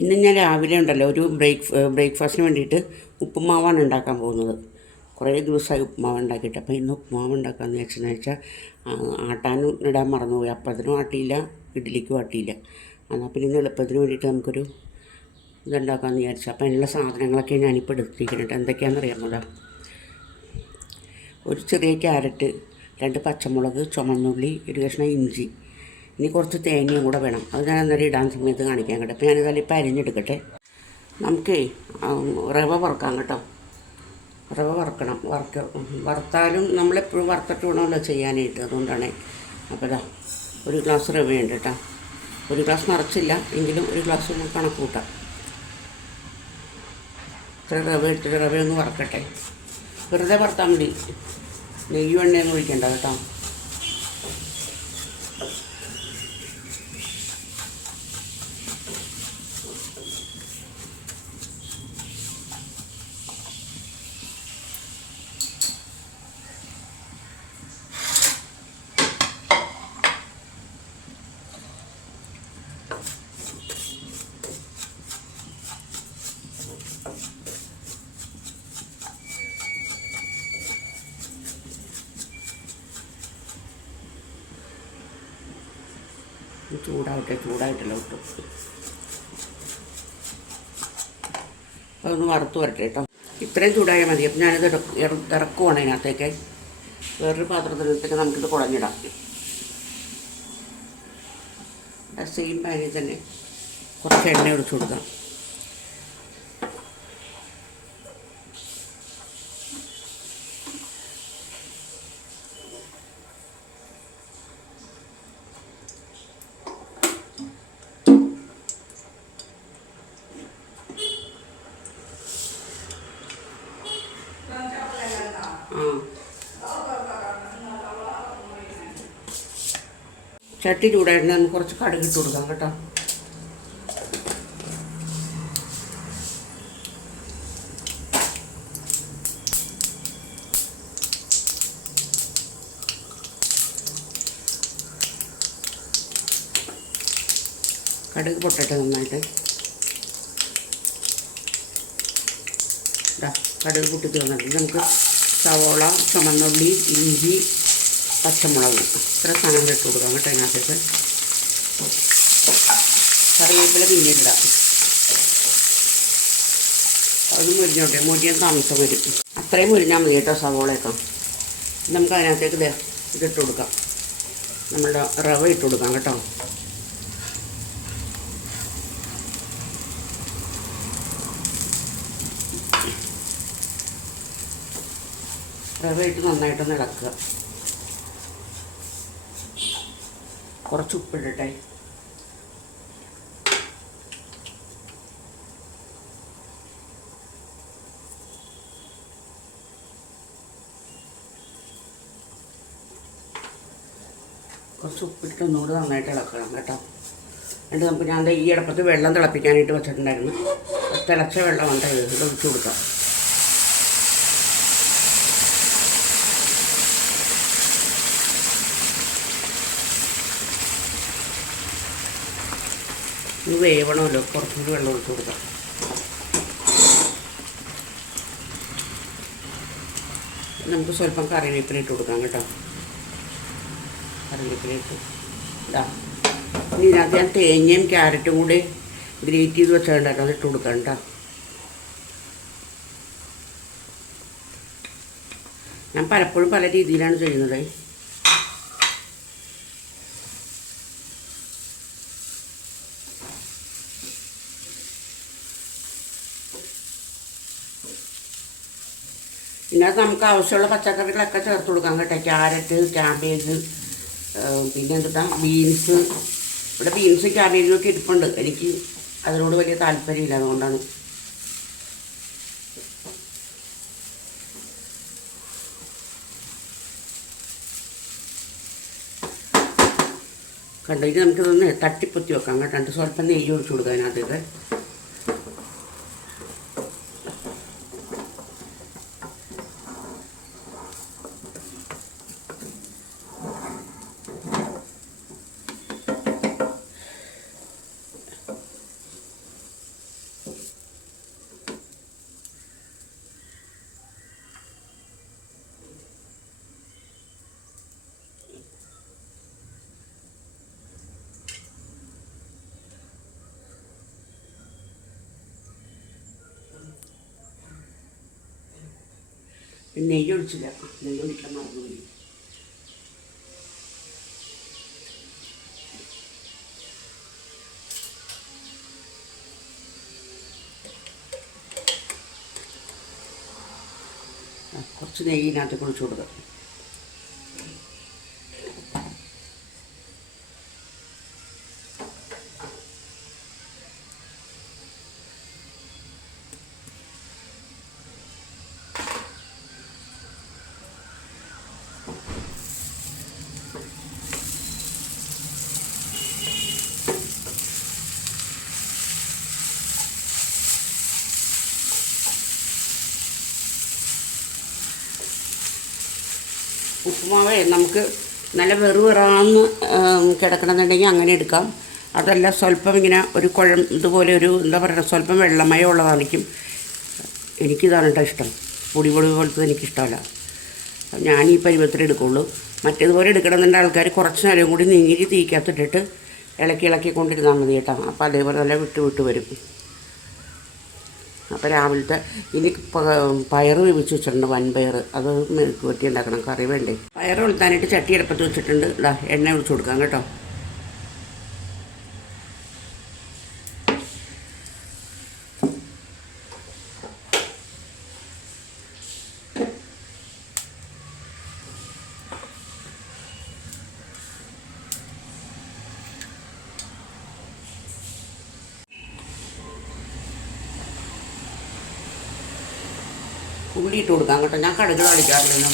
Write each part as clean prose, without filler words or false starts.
ഇന്ന് ഞാൻ രാവിലെ ഉണ്ടല്ലോ ഒരു ബ്രേക്ക്ഫാസ്റ്റിന് വേണ്ടിയിട്ട് ഉപ്പുമാവാണ് ഉണ്ടാക്കാൻ പോകുന്നത്. കുറേ ദിവസമായി ഉപ്പുമാവ് ഉണ്ടാക്കിയിട്ട്. അപ്പോൾ ഇന്ന് ഉപ്പുമാവ് ഉണ്ടാക്കാമെന്ന് വെച്ചാൽ ആട്ടാനും ഇടാൻ മറന്നുപോയി. അപ്പത്തിനും ആട്ടിയില്ല, ഇഡ്ഡലിക്കും ആട്ടിയില്ല. എന്നാൽ പിന്നെ ഇന്ന് എളുപ്പത്തിന് വേണ്ടിയിട്ട് നമുക്കൊരു ഇതുണ്ടാക്കാമെന്ന് വിചാരിച്ചു. അപ്പോൾ അതിനുള്ള സാധനങ്ങളൊക്കെ ഞാനിപ്പോൾ എടുത്തിരിക്കുന്നുണ്ട്. എന്തൊക്കെയാണെന്ന് അറിയാമോ? ഒരു ചെറിയ ക്യാരറ്റ്, 2 പച്ചമുളക്, ചുമന്നുള്ളി, ഒരു കഷ്ണം ഇഞ്ചി, ഇനി കുറച്ച് തേങ്ങയും കൂടെ വേണം. അത് ഞാൻ അന്നേരം ഇടാൻ സമയത്ത് കാണിക്കാൻ കേട്ടോ. അപ്പോൾ ഞാനിതെല്ലാം ഇപ്പം അരിഞ്ഞെടുക്കട്ടെ. നമുക്കേ റവ വറുക്കാം കേട്ടോ. റവ വറുക്കണം. വറുത്താലും നമ്മളെപ്പോഴും വറുത്തിട്ട് വേണമല്ലോ ചെയ്യാനായിട്ട്, അതുകൊണ്ടാണ്. അപ്പോൾ ഇതാ ഒരു ഗ്ലാസ് റവയുണ്ട് കേട്ടോ. ഒരു ഗ്ലാസ് നിറച്ചില്ല എങ്കിലും ഒരു ഗ്ലാസ് കണക്ക് കൂട്ടാം. ഇത്ര റവ എടുത്തിട്ട് റവയൊന്ന് വറക്കട്ടെ. വെറുതെ വറുത്താൽ മതി, നെയ്യും എണ്ണയൊന്നും ഒഴിക്കണ്ട കേട്ടോ. ചൂടായിട്ടല്ല ഒട്ടും. അതൊന്ന് വറുത്ത് വരട്ടെ കേട്ടോ. ഇത്രയും ചൂടായാൽ മതി. അപ്പം ഞാനിത് ഇറക്കുവാണ് അതിനകത്തേക്ക്. വേറൊരു പാത്രത്തിനകത്തേക്ക് നമുക്കിത് കുഴഞ്ഞിടാം. സെയിം പാനിൽ തന്നെ കുറച്ച് എണ്ണ ഒഴിച്ചു കൊടുക്കാം. ചട്ടി ചൂടായിട്ട് നമുക്ക് കുറച്ച് കടുക് ഇട്ട് കൊടുക്കാം കേട്ടോ. കടുക് പൊട്ടട്ടെ നന്നായിട്ട്. കടുക് പൊട്ടിച്ച് വന്നിട്ട് നമുക്ക് സവോള, ചുമന്നുള്ളി, ഇഞ്ചി, പച്ചമുളക്, ഇത്ര സാധനങ്ങൾ ഇട്ട് കൊടുക്കാം കേട്ടോ. അതിനകത്തേക്ക് കറിവേപ്പില പിന്നീടിടാം. അത് മുരിഞ്ഞോട്ടെ, മുരിയാൻ താമസം വരും. അത്രയും മുരിഞ്ഞാൽ മതി കേട്ടോ സവോളയൊക്കെ. നമുക്ക് അതിനകത്തേക്ക് ഇതിട്ട് കൊടുക്കാം. നമ്മളുടെ റവ ഇട്ട് കൊടുക്കാം കേട്ടോ. റവ ഇട്ട് നന്നായിട്ടൊന്ന് ഇളക്കുക. കുറച്ച് ഉപ്പിടട്ടെ. കുറച്ച് ഉപ്പിട്ട് ഒന്നുകൂടി നന്നായിട്ട് ഇളക്കണം കേട്ടോ. എന്നിട്ട് നമുക്ക് ഞാൻ ഈ അടുപ്പത്ത് വെള്ളം തിളപ്പിക്കാനായിട്ട് വെച്ചിട്ടുണ്ടായിരുന്നു. തിളച്ച വെള്ളം ഉണ്ട്, ഇത് ഒഴിച്ചു കൊടുക്കാം. ഇത് വേവണമല്ലോ, കുറച്ചുകൂടി വെള്ളം ഒഴിച്ചു കൊടുക്കാം. നമുക്ക് സ്വല്പം കറിവേപ്പില ഇട്ട് കൊടുക്കാം കേട്ടോ. കറിവേപ്പില ഇട്ട് ഇനി ഇതിനകത്ത് ഞാൻ തേങ്ങയും ക്യാരറ്റും കൂടി ഗ്രേറ്റ് ചെയ്ത് വെച്ചിട്ടുണ്ടായിരുന്നു, അത് ഇട്ട് കൊടുക്കാം കേട്ടോ. ഞാൻ പലപ്പോഴും പല രീതിയിലാണ് ചെയ്യുന്നത്. ഇതിനകത്ത് നമുക്ക് ആവശ്യമുള്ള പച്ചക്കറികളൊക്കെ ചേർത്ത് കൊടുക്കാം കേട്ടോ. ക്യാരറ്റ്, ക്യാബേജ്, പിന്നെ എന്തുട്ടാ ബീൻസ്. ഇവിടെ ബീൻസ് ക്യാബേജും ഒക്കെ ഇരിപ്പുണ്ട്. എനിക്ക് അതിനോട് വലിയ താല്പര്യമില്ല, അതുകൊണ്ടാണ്. കണ്ടോ, ഇത് നമുക്കിതൊന്ന് തട്ടിപ്പൊത്തി വെക്കാം കേട്ടോ. സ്വല്പം നെയ്യ് ഒഴിച്ചു കൊടുക്കാം അതിനകത്തേക്ക്. നെയ്യ് ഒഴിച്ചില്ല, നെയ്യ് ഒഴിക്കാൻ മറന്നുപോയി. കുറച്ച് നെയ്യിനകത്ത് ഒഴിച്ചു കൊടുക്കാം. ഉപ്പുമാവേ നമുക്ക് നല്ല വെറുവിറാന്ന് കിടക്കണമെന്നുണ്ടെങ്കിൽ അങ്ങനെ എടുക്കാം. അതല്ല സ്വല്പം ഇങ്ങനെ ഒരു ഇതുപോലെ ഒരു എന്താ പറയുക, സ്വല്പം വെള്ളമയം ഉള്ളതായിരിക്കും. എനിക്കിതാണ് കേട്ടോ ഇഷ്ടം. പൊടി പോലത്തത് എനിക്കിഷ്ടമല്ല. ഞാൻ ഈ പരുവത്തിൽ എടുക്കുള്ളൂ. മറ്റേതുപോലെ എടുക്കണമെന്നുണ്ടെങ്കിൽ ആൾക്കാർ കുറച്ച് നേരം കൂടി നീങ്ങി തീക്കകത്തിട്ടിട്ട് ഇളക്കി കൊണ്ടിരുന്നാൽ മതി കേട്ടോ. അപ്പോൾ അതേപോലെ നല്ല വിട്ട് വരും. അപ്പോൾ രാവിലത്തെ ഇനി പയർ വേവിച്ച് വെച്ചിട്ടുണ്ട്, വൻപയർ. അത് മെഴുക്ക് വരട്ടി ഉണ്ടാക്കണം, കറി വേണ്ടേ. പയർ വെളുത്താനായിട്ട് ചട്ടി അടുപ്പത്ത് വെച്ചിട്ടുണ്ട്. ഇതാ എണ്ണ ഒഴിച്ച് കൊടുക്കാം കേട്ടോ. ഉള്ളി ഇട്ട് കൊടുക്കാം കേട്ടോ. ഞാൻ കടുക് താളിക്കാറില്ല.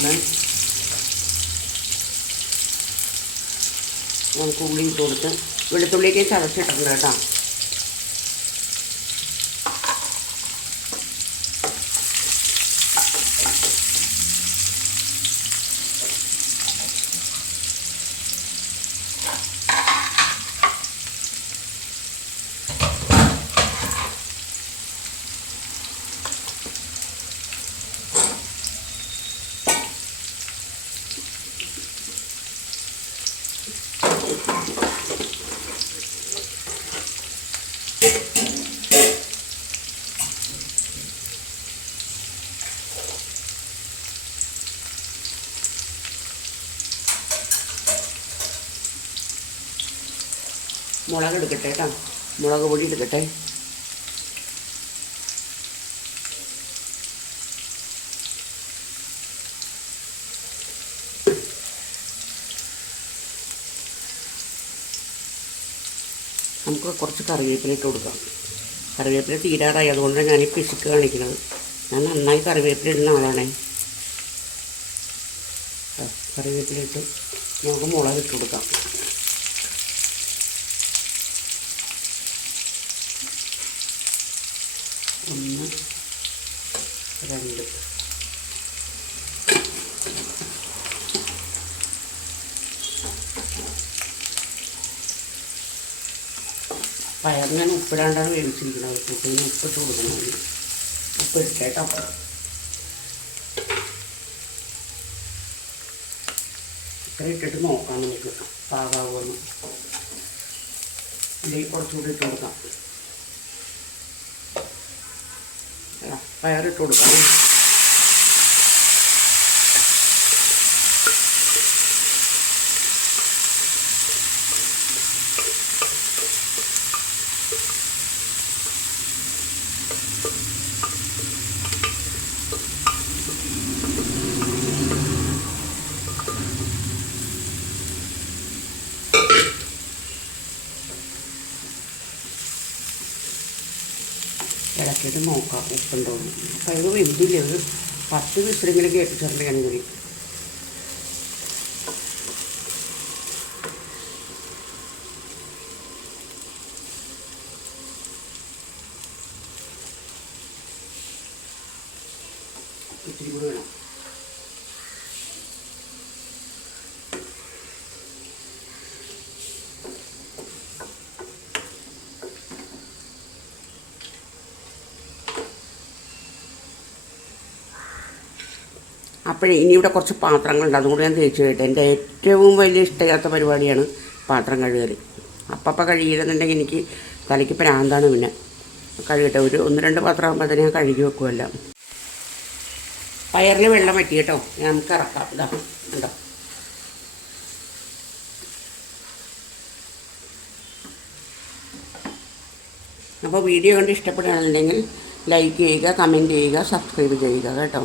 നമുക്ക് ഉള്ളി ഇട്ട് കൊടുത്ത് വെളുത്തുള്ളിയൊക്കെ ചതച്ചിട്ടുണ്ട് കേട്ടോ. മുളക് എടുക്കട്ടെ കേട്ടോ. മുളക് പൊടി എടുക്കട്ടെ. നമുക്ക് കുറച്ച് കറിവേപ്പില ഇട്ട് കൊടുക്കാം. കറിവേപ്പില തീരാറായി, അതുകൊണ്ടാണ് ഞാൻ ഈ പിശുക്ക് കാണിക്കുന്നത്. ഞാൻ നന്നായി കറിവേപ്പില ഇടുന്ന ആളാണേ. കറിവേപ്പില ഇട്ട് നമുക്ക് മുളക് ഇട്ട് കൊടുക്കാം. ഒന്ന്, രണ്ട്. പയർ ഞാൻ ഉപ്പിടാണ്ടാണ് വേവിച്ചിരിക്കുന്നത്. കുട്ടീന് ഉപ്പിട്ട് കൊടുക്കണം. ഉപ്പിട്ടേട്ടോ. ഇത്ര ഇട്ടിട്ട് നോക്കാം നമുക്ക് പാകാവുമെന്ന്. ഇല്ലെങ്കിൽ കുറച്ചുകൂടി ഇട്ട് കൊടുക്കാം. പയറിട്ട് കൊടുക്കാം. ഇളക്കിയിട്ട് നോക്കാം ഉപ്പുണ്ടോന്ന്. പയറ് വെന്തില്ല, ഒരു 10 വിസിലെങ്കിലും കേട്ടിട്ടുണ്ടെങ്കിൽ കൂടി. ഇത്തിരി കൂടി വേണം. അപ്പോഴേ ഇനി ഇവിടെ കുറച്ച് പാത്രങ്ങളുണ്ട്, അതുകൊണ്ട് ഞാൻ തേച്ച് കേട്ടെ. എൻ്റെ ഏറ്റവും വലിയ ഇഷ്ടമില്ലാത്ത പരിപാടിയാണ് പാത്രം കഴുകൽ. അപ്പം കഴുകിയിരുന്നുണ്ടെങ്കിൽ എനിക്ക് തലയ്ക്ക് പ്രാന്താണ്. പിന്നെ കഴുകട്ടെ. ഒരു 1-2 പാത്രം ആകുമ്പോൾ തന്നെ ഞാൻ കഴുകി വെക്കുമല്ല. പയറിൽ വെള്ളം വറ്റി കേട്ടോ. നമുക്ക് ഇറക്കാം. ഇതാ ഉണ്ടോ. അപ്പോൾ വീഡിയോ കണ്ട് ഇഷ്ടപ്പെടുകയാണെന്നുണ്ടെങ്കിൽ ലൈക്ക് ചെയ്യുക, കമൻറ്റ് ചെയ്യുക, സബ്സ്ക്രൈബ് ചെയ്യുക കേട്ടോ.